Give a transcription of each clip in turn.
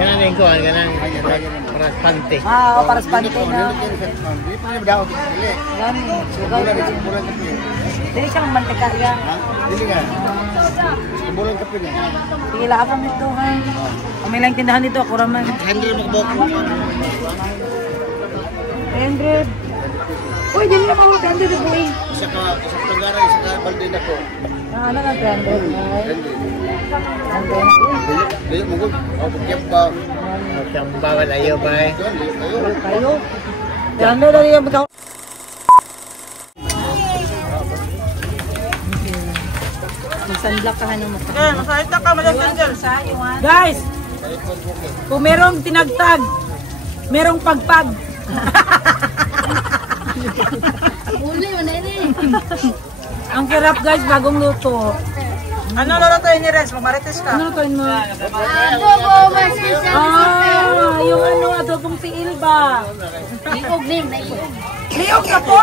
Kanang ko, kanang paras pante. Ah, paras pante na. Dili siyang mantekarya. Dili ka. Bulan kape na. Pila ako nito ha. Kami lang tindahan dito, ako raman. 100 magbok. 100. Uy, dili na mawag 100 boy. Isa tagara, isa ka balde na ko. Ano nga 300? Dili mo gud. Pagkep pa. Chamba wala ayo bay. Kayo. 300 dali yung magkaw. Magsanblak ka hanong mata. Okay, masalita ka, Madam Angel. Guys, kung merong tinagtag, merong pagpag. Uli mo na ini. Ang kirap guys, bagong luto. Ano lulutuin ni Renz? Mamarites ka? Ano lutuin mo? Adobo masisya. Yung ano, adobong tiil ba? Liog ning, liog. Liog ka po!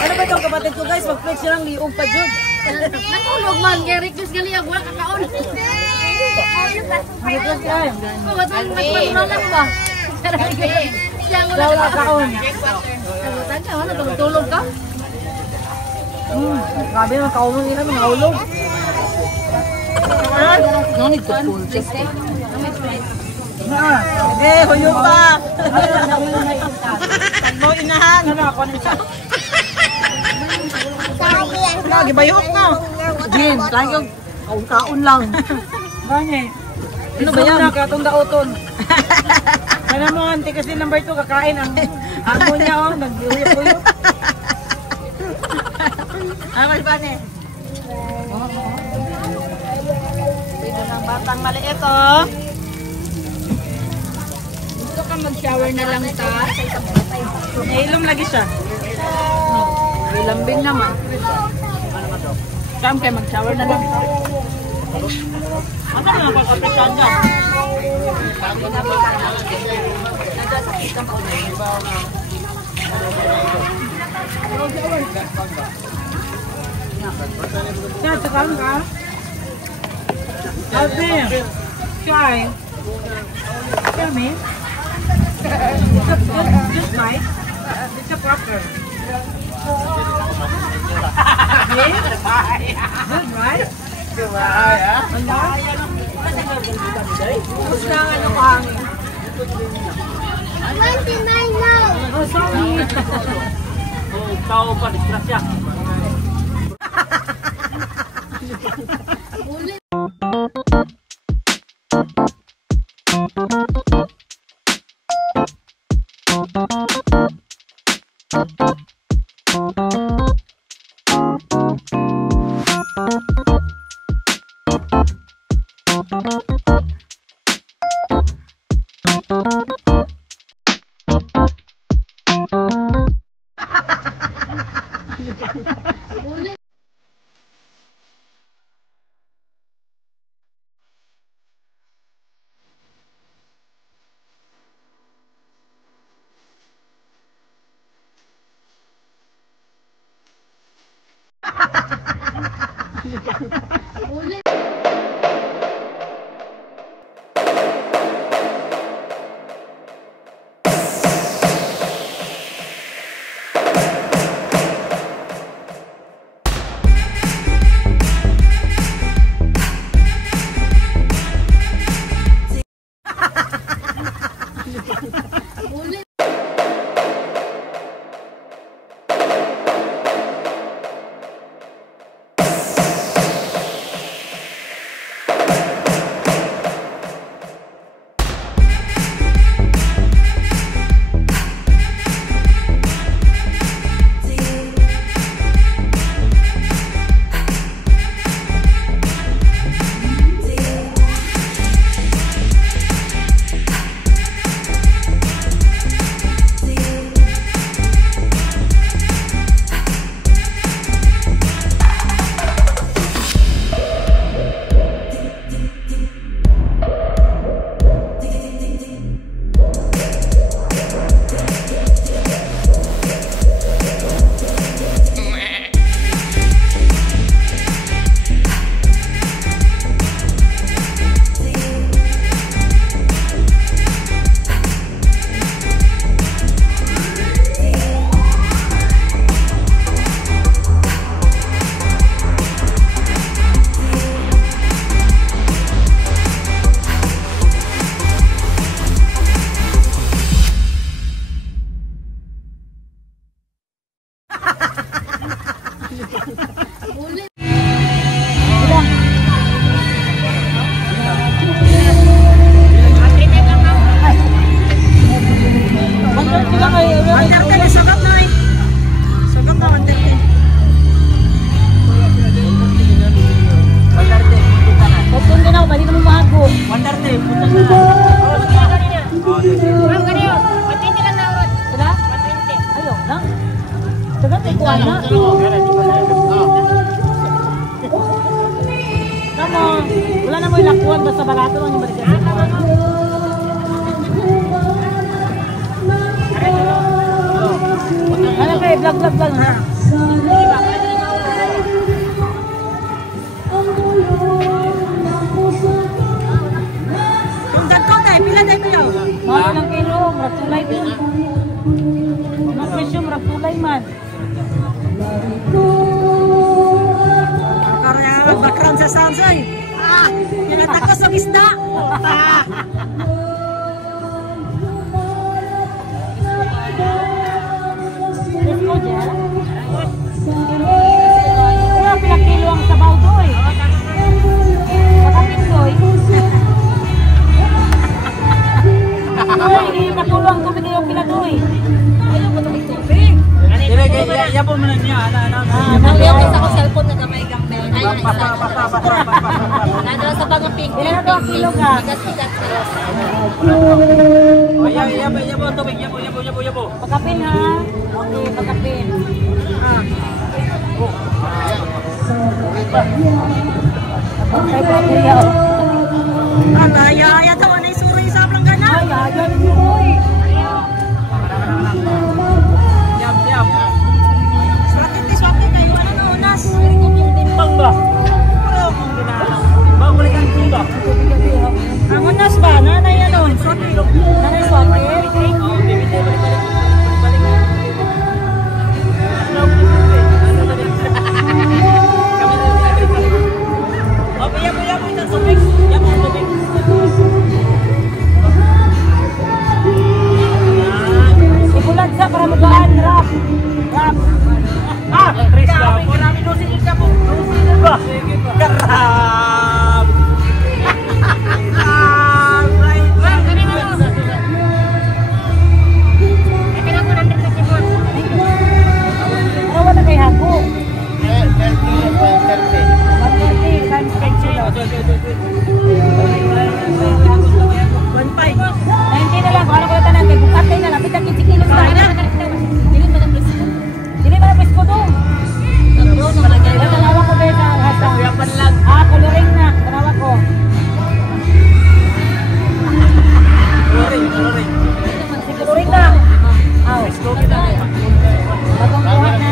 Ano ba itong kapatid ko guys? Mag-flex silang liog pa dyan. Natulog man, kaya request gali ako wala kakaon. Mag-flex yan. Matulog lang ba? Wala kaon. Sagutan ka, wala tulog ka? Grabe naman, kaumang nila, mga ulog. Ngunit ko po. Eh, huyog ka! Mo inahan! Ano ako nito? Lagi bayok ka! Jin, talagang kaun lang. Gani. Ano ba yan? Katong daoton. Ano mo, auntie, kasi number 2 kakain ang amo niya, oh, nag-uyok-uyok. Ano mas ba ni? Dito ng batang maliit, oh. Gusto ka mag-shower na lang ta? Nailom lagi siya. May lambing naman. Saan kayo mag-shower na lang? Ano na pagkapitan dyan? Kaya, sakalang ka? Alvin, try. Try me. Just right. It's a proper. Good, right? Tapos na ano kahangin. 29 now! Oh, sorry. Ikaw pa, disgrasya. na mo ilakuan basta balato lang yung balikan. Ano kayo, vlog lang ha. Kung dagko tayo, pila tayo tayo? Mga ilang kilo, ratulay din. Mas presyo, ratulay man. Karena background sa sounds ay. Pinatako sa isda. Disco dyan. Kaya pila kilo ang sabaw doy. Patatin doy. Ay, katulong tubig yung pila doy. Ayaw ko tubig. Iya po man niya, Naliyaw isa ko cellphone na gamay gamay. Ay, nadala sa bagang pink. Ilan na 2 kilo ka? Bigas-bigas. iya po tubig, iya po. Pagkapin ha. Okay, pagkapin. Ay, kuya. Ay, tawa na isuri sa planggana. Ay, ay. Swapin kayo, ano na unas? Timbang ba? Timbang balikan timbang. Ang unas ba? Nanay ano? Swapin. Nanay swapin? Ibulag sa para magaan, rap. Tris ka po namin dosin ka po. Dosin ba? Karab. Ano wala kay hago? 90 na lang, kung ano ko na tanan, kay bukatay na, lapit ang 15 kilos na. Dili ba na presko doon? Tanawa ko ba sa hasang? Coloring na, tanawa ko. Si coloring na. Aw. Bagong buhat na.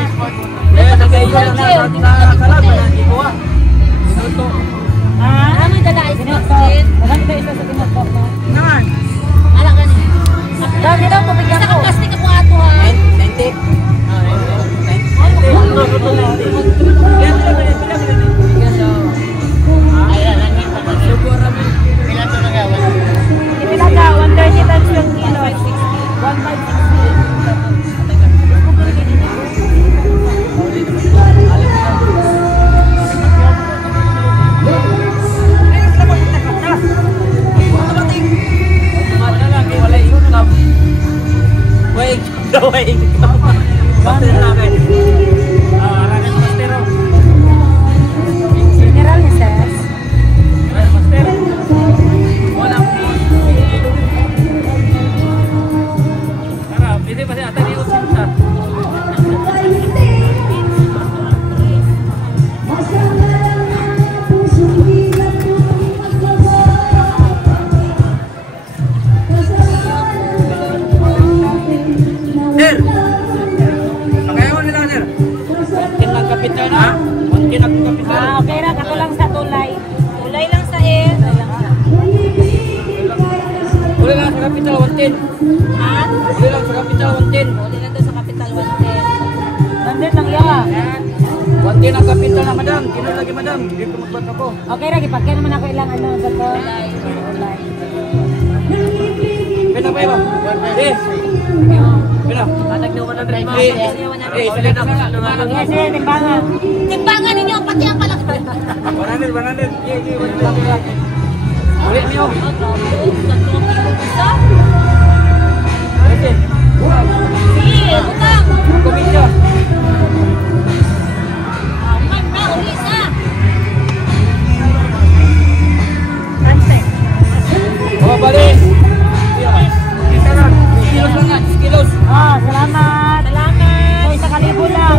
Ano yung dala? Tinutok. Walang ba isa sa tinutok mo? Naman. Ala ka niya. Dami daw, pabigyan Isa ko. ka plastic ako ato ha. 90. Ipinaga, 130 times yung kilo. 150. General ni Sas. Okay na, kato lang sa tulay. Tulay lang sa air. Uli lang sa kapital 110. Ha? Uli lang sa kapital 110. Uli lang doon sa Capital 110. Bandit lang yawa. 110 ang kapital na madam. Kino lagi madam. Dito magbat ako. Okay, Ragi, pagkaya naman ako ilang ano, bato. Tulay. Pina pa iba? Eh. Pina? Matag na 100 ma. Eh, sila na. Yes, timbangan. Timbangan ninyo, pati ang palaki. 100. Uli niyo. Sige, utang. Komedya. May uli sa. Oh, balik. Kilos lang nga, kilos. Salamat. Salamat. So, 1,000 lang.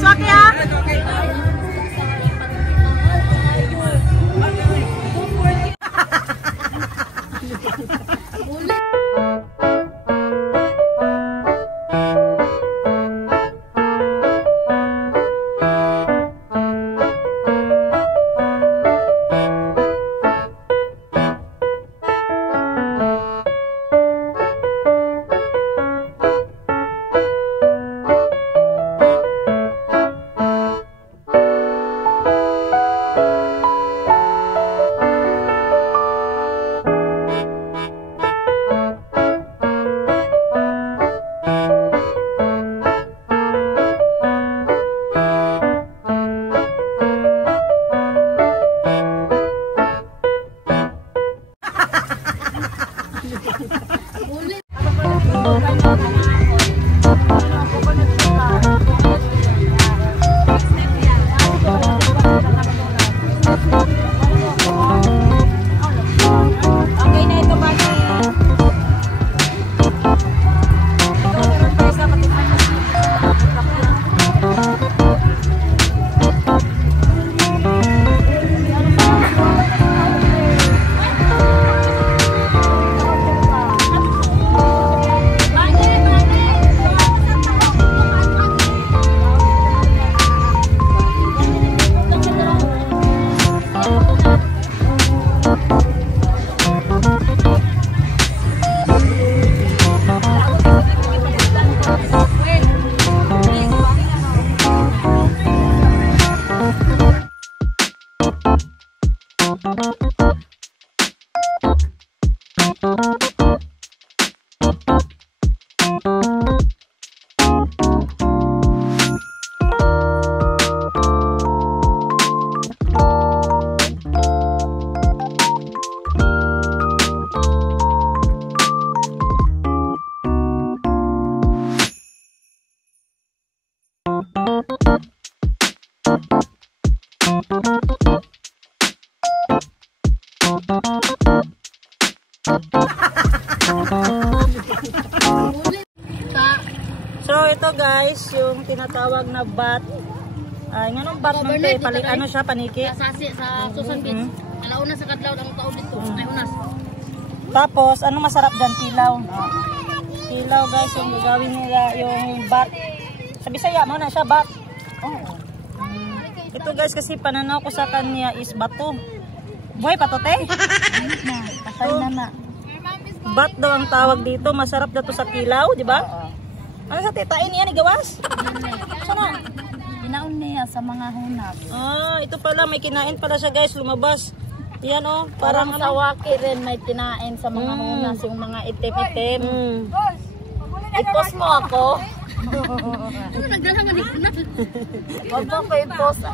Swaki ha. So ito guys, yung tinatawag na bat. Ay, nganong bat nung ano siya, paniki? Sasi sa Susan Beach. Alauna sa kadlaw ang taon dito. Ay unas. Tapos, ano masarap dyan? Tilaw. Tilaw guys, yung gagawin nila, yung bat. Sa Bisaya mo na siya, bat. Ito guys, kasi pananaw ko sa kanya is bato. Buhay pa to, te? Patay na na. Bat daw ang tawag dito. Masarap na to sa tilaw, di ba? Ano sa titain niya, gawas? Sana? Ginaon niya sa mga hunap. Ah, ito pala, may kinain pala siya guys, lumabas. Yan oh, Parang sa waki rin may tinain sa mga hunas, yung mga itim-itim. I-post mo ako. Ano nagdala nga dito na? Opo, i-post.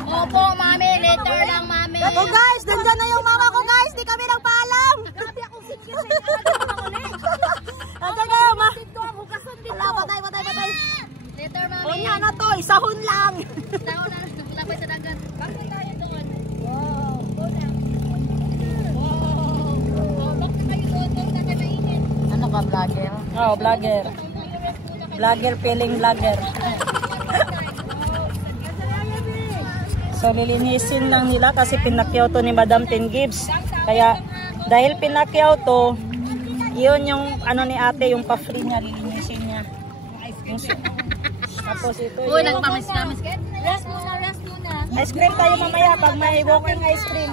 Opo, mami. Later lang, mami. Ako guys, nandyan na yung mama ko guys. Di kami nagpaalam. Grabe akong sikit. Hanggang ngayon, ma. Patay. Later, mami. O nga na to, isahon lang. Tao na, lapay sa dagat. Bakit tayo doon? Bakit tayo doon? Bakit tayo mainit? Ano ka, vlogger? Oh, vlogger. Vlogger, feeling vlogger. So, lilinisin lang nila kasi pinakyaw to ni Madam Ten Gibbs. Kaya, dahil pinakyaw to, yun yung ano ni ate, yung pa-free niya, lilinisin niya. Tapos ito Uy, yung... nagpamis-pamis. Rest muna. Ice cream tayo mamaya pag may walking ice cream.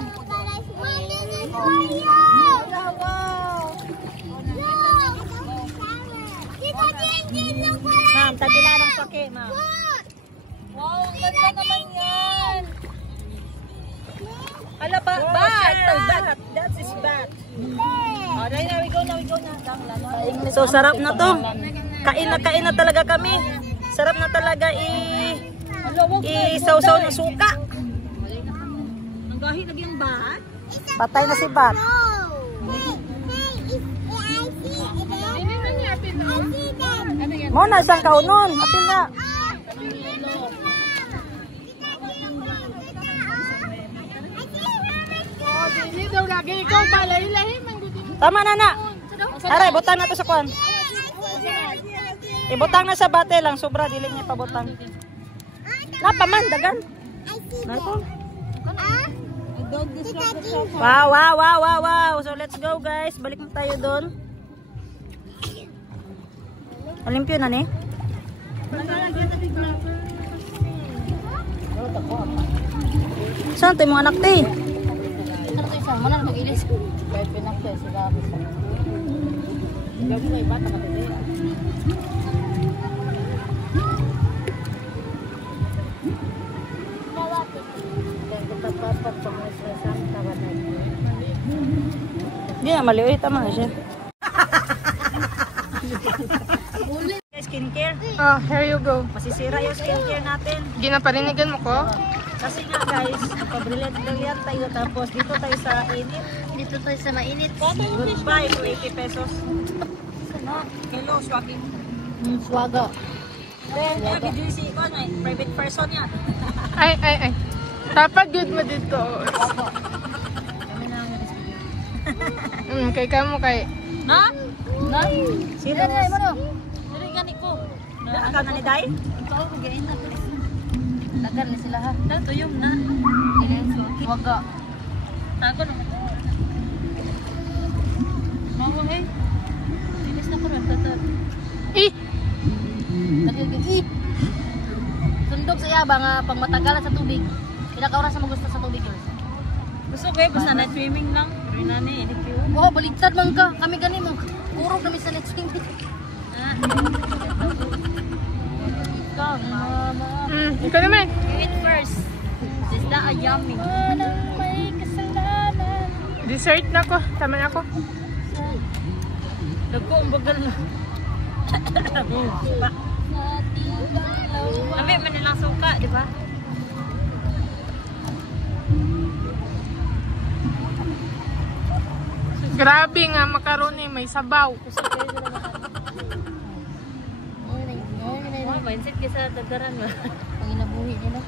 Ma'am, tabila ng pake, ma'am. Wow, ang ganda naman yan. Ala, bat! That is bat. Oh, na, we go na. So, sarap na to. Kain na talaga kami. Sarap na talaga i-sausaw ng suka. Ang gahi lagi ang bat. Patay na si bat. Mo na isang kaunon. Apil na. Tama na. Aray, butang na to sa kwan. Ibutang na sa bate lang. Sobra, dili niya pabutang. Napa man, dagan. Nako. Don't disrupt the shop. Wow, wow, wow, wow, wow. So let's go guys. Balik mo tayo doon. Olimpio na ni. Saan tayo mga anak tayo? Ano tayo sa mana mag-ilis? Kahit pinakya sila ako sa. Gabi na iba ta ka tayo. Hindi na maliit. Tama na siya. Skincare. Oh, here you go. Masisira yung skincare natin. Ginaparinigan mo ko? Kasi nga guys, pag-brilliant tayo tapos dito tayo sa init. Dito tayo sa mainit. Goodbye for 80 pesos. Hello, swaging. Swaga. Then, BGC ko, private person yan. Ay. Dapat good mo dito. Kami na ang rescue. Kay kamo kay. Na? Na? Sino? Ay, ano? Sino gani ko? Ikaw na ni Day? Ikaw ko gain na. Dagan ni sila ha. Dato yung na. Swaga. Tago na. Mawa eh. Bilis na ko rin. Sundog sa yaba nga pang matagalan sa tubig. Pinaka-oras na magusto sa tubig yun. Gusto ko eh, basta night swimming lang. Pero nani, inip yun. Oo, baligtad man ka. Kami gani mo. Purog kami sa next swimming. Ikaw, mama. Ikaw naman. You eat first. Is that a yummy? Walang may kasalanan. Dessert na ko. Tama na ako. Nagko, ang bagal na. Kami, manilang suka, di ba? Grabe nga makaroni, may sabaw. Mga mindset ka sa tadaran ba? Ang inabuhi nila.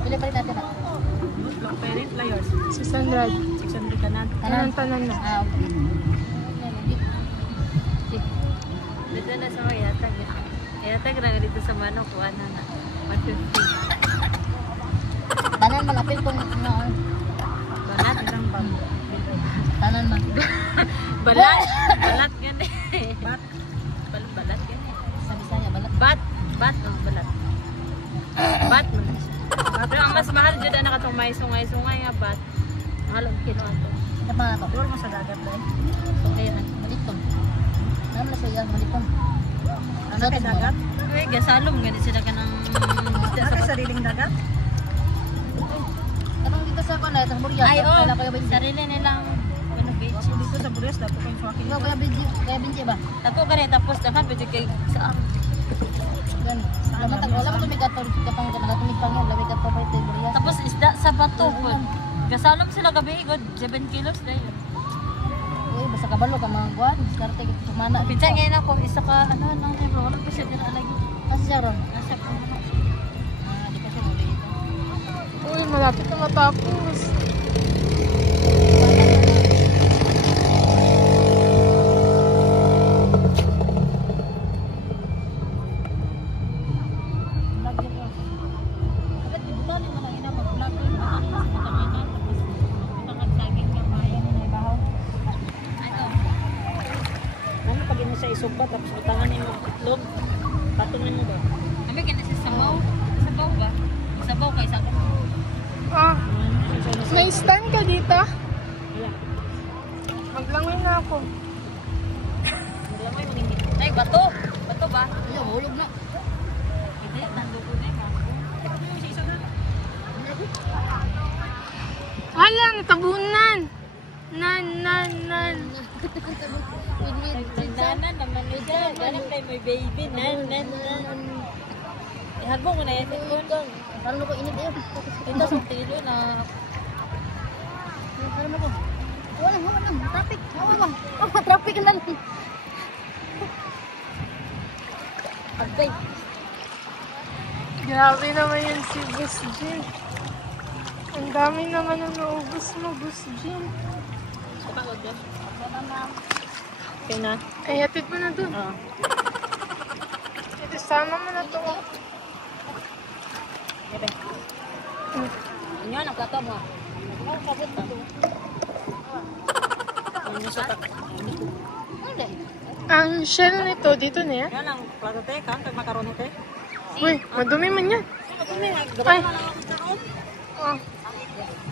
Pila pa rin natin na. Long parent layos. 600. 600 kanan. Tanan na. Ah, okay. Dito na sa mga yatag. Yatag na dito sa manok. Kuha na na. 150. Tanan man, apil kung noon. Balat, isang bag. Tanan man. Balat. Balat gani. Bat. Balat gani. Sa Bisaya, balat. Bat. Bat. Oh, balat. Bat. Pero ang mas mahal dyan na katong may sungay-sungay nga bat. Mahal ang kilo ato. Sa mga ito. Duro mo sa dagat ba eh? So, kaya malitong. Naman na siya, malitong. Ano kay dagat? Uy, gasalom. Gani sila ka ng isda sa sariling dagat? Katong dito sa kona, itong Murias. Ay, oh. Kaya Kuya Benji. Sarili nilang ano, beach. Dito sa Burias, dato kayong swaking. Ikaw, Kuya Benji ba? Ako gani, tapos dapat pwede kay sa Gan. Wala mo tumigat pa kapang nagatumig pa nga, lamig pa pa ito Murias. tapos isda sa bato po. Gasalom sila gabi, god 7 kilos dahil. Uy, basta kabalo ka mga guwan. Diskarte ka sa mana. Pinsa ngayon ako, isa ka, ano, wala ko siya dyan alagi. Kasi siya ron. Nasa ko. Di pa siya muli ito. Uy, malapit na matapos. Isugba tapos utangan mo itlog. Patunin mo ba? Kami ganun sa sabaw. Sabaw ba? Sabaw kay sa akin. Ah, may stand ka dito? Wala. Maglangoy na ako. Lamay mo nini. Ay, bato. Bato ba? Ay, hulog na. Hindi, nandugo na yung Hala, natabunan. Nan. Tindanan naman ito. Ganang tayo may baby. Nan. Ihagbo mo na yan. Parang ko init yun. Ito sa tilo na. Parang ako. Wala. Traffic. Traffic na lang. Agay. Grabe naman yun si Boss Jim. Ang dami naman ang naubos mo, Boss Jim. Kapagod ba? Okay na. Ay, hatid mo na dun. Oo. Ito, sama mo na to. Yan ang plato mo. Ang shell nito, dito na yan. Yan ang plato te, kan, kag makaroni te. Uy, madumi man yan. Ay. Oh.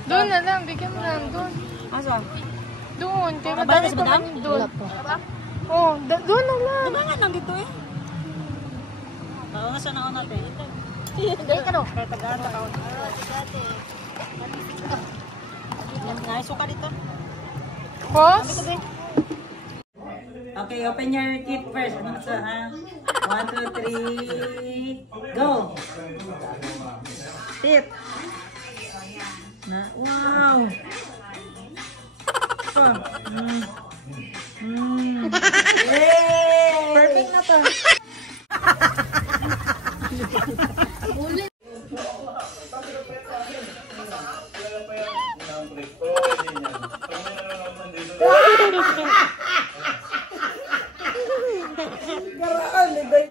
Doon na lang, bigyan mo lang doon. Asa? Doon, kaya Ba, madami sa pa badan? kami doon. Oh, doon na lang. Diba nga nandito eh? Oo nga sa naon natin. Hindi ka no. Kaya tagaan ka kaon. Naisuka dito. Boss? Okay, open your kit first. Ano sa ha? 1, 2, 3, go! Tip! Na, wow! So,